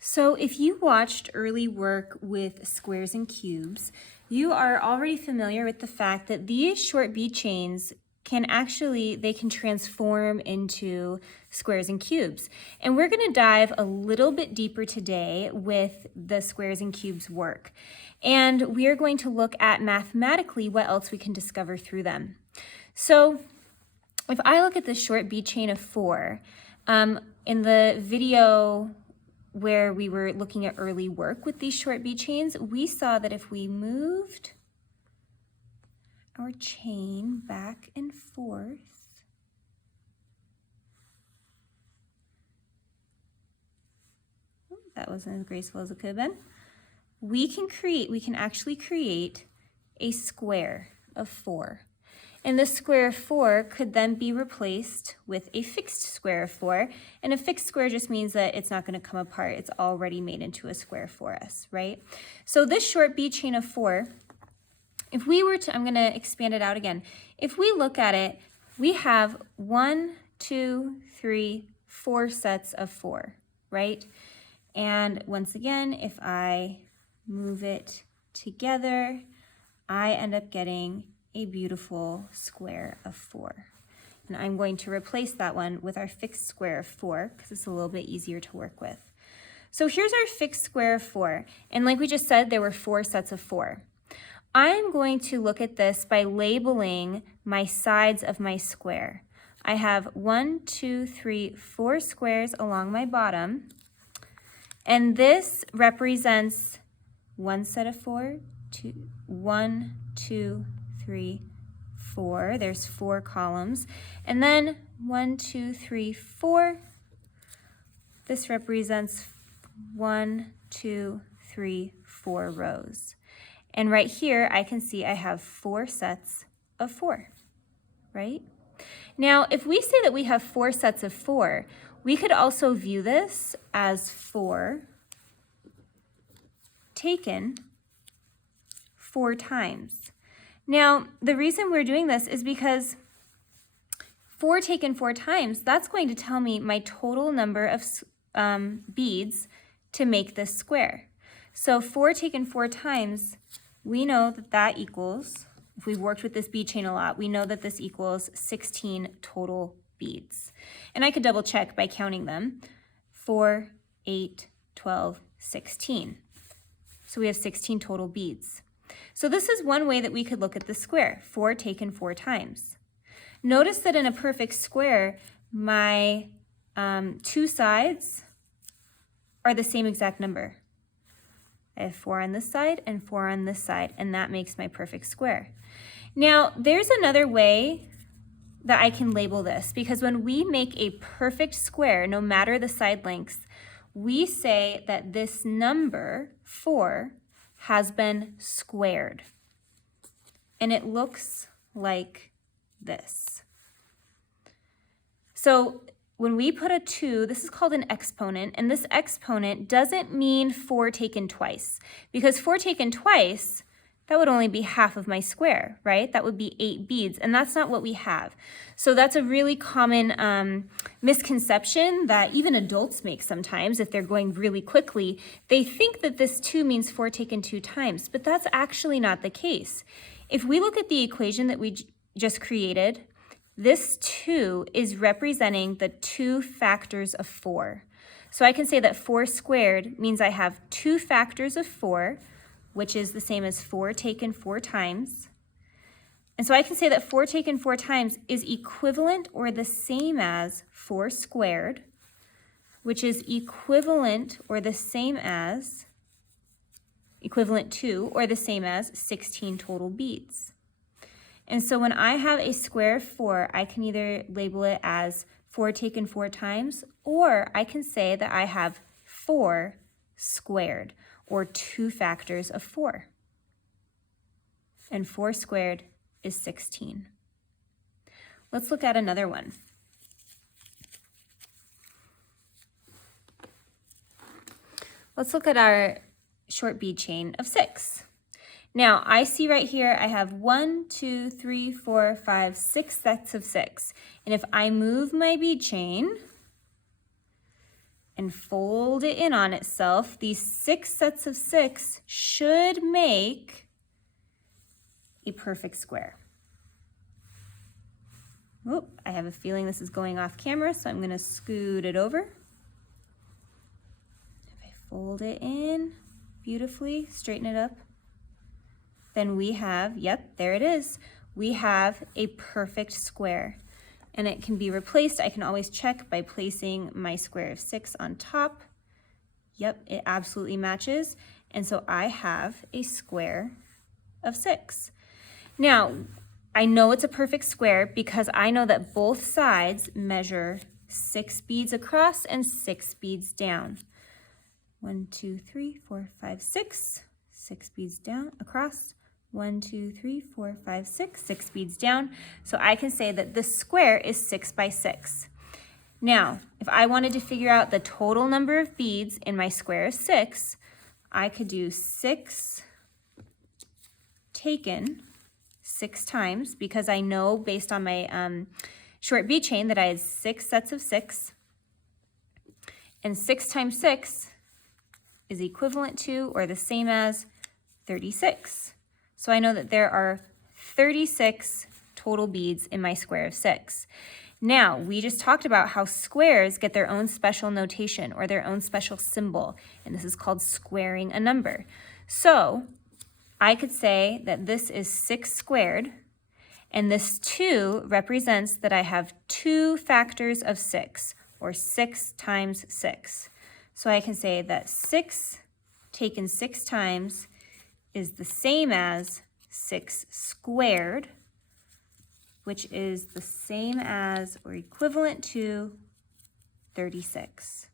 So if you watched early work with squares and cubes, you are already familiar with the fact that these short bead chains they can transform into squares and cubes. And we're going to dive a little bit deeper today with the squares and cubes work. And we are going to look at mathematically what else we can discover through them. So if I look at the short bead chain of 4, in the video where we were looking at early work with these short bead chains, we saw that if we moved our chain back and forth, that wasn't as graceful as it could have been, we can actually create a square of 4. And the square of 4 could then be replaced with a fixed square of 4. And a fixed square just means that it's not going to come apart. It's already made into a square for us, right? So this short bead chain of 4, if we were to, I'm going to expand it out again. If we look at it, we have 1, 2, 3, 4 sets of 4, right? And once again, if I move it together, I end up getting a beautiful square of 4. And I'm going to replace that one with our fixed square of 4 because it's a little bit easier to work with. So here's our fixed square of 4. And like we just said, there were 4 sets of 4. I'm going to look at this by labeling my sides of my square. I have 1, 2, 3, 4 squares along my bottom. And this represents one set of 4, 1, 2, 3, 4. There's 4 columns. And then 1, 2, 3, 4. This represents 1, 2, 3, 4 rows. And right here, I can see I have 4 sets of 4, right? Now, if we say that we have 4 sets of 4, we could also view this as 4 taken 4 times. Now, the reason we're doing this is because 4 taken 4 times, that's going to tell me my total number of beads to make this square. So 4 taken 4 times, we know that that equals, if we've worked with this bead chain a lot, we know that this equals 16 total beads. And I could double check by counting them. 4, 8, 12, 16. So we have 16 total beads. So this is one way that we could look at the square, 4 taken 4 times. Notice that in a perfect square, my 2 sides are the same exact number. I have 4 on this side and 4 on this side, and that makes my perfect square. Now, there's another way that I can label this, because when we make a perfect square, no matter the side lengths, we say that this number, 4, has been squared. And it looks like this. So when we put a 2, this is called an exponent, and this exponent doesn't mean 4 taken twice, because 4 taken twice, that would only be half of my square, right? That would be 8 beads, and that's not what we have. So that's a really common misconception that even adults make sometimes if they're going really quickly. They think that this 2 means 4 taken 2 times, but that's actually not the case. If we look at the equation that we just created, this 2 is representing the 2 factors of 4. So I can say that 4 squared means I have 2 factors of 4, which is the same as 4 taken 4 times. And so I can say that 4 taken 4 times is equivalent or the same as 4 squared, which is equivalent to, or the same as 16 total beads. And so when I have a square of 4, I can either label it as 4 taken 4 times, or I can say that I have 4 squared, or 2 factors of 4. And 4 squared is 16. Let's look at another one. Let's look at our short bead chain of 6. Now, I see right here I have 1, 2, 3, 4, 5, 6 sets of 6. And if I move my bead chain and fold it in on itself, these 6 sets of 6 should make a perfect square. Oop, I have a feeling this is going off camera, so I'm going to scoot it over. If I fold it in beautifully, straighten it up, then we have, yep, there it is. We have a perfect square. And it can be replaced. I can always check by placing my square of 6 on top. Yep, it absolutely matches. And so I have a square of 6. Now, I know it's a perfect square because I know that both sides measure 6 beads across and 6 beads down. 1, 2, 3, 4, 5, 6. 6 beads down across. 1, 2, 3, 4, 5, 6, 6 beads down. So I can say that this square is 6 by 6. Now, if I wanted to figure out the total number of beads in my square of 6, I could do 6 taken 6 times, because I know based on my short bead chain that I had 6 sets of 6. And 6 times 6 is equivalent to or the same as 36. So I know that there are 36 total beads in my square of 6. Now, we just talked about how squares get their own special notation or their own special symbol, and this is called squaring a number. So I could say that this is 6 squared, and this 2 represents that I have 2 factors of 6, or 6 times 6. So I can say that 6 taken 6 times is the same as 6 squared, which is the same as or equivalent to 36.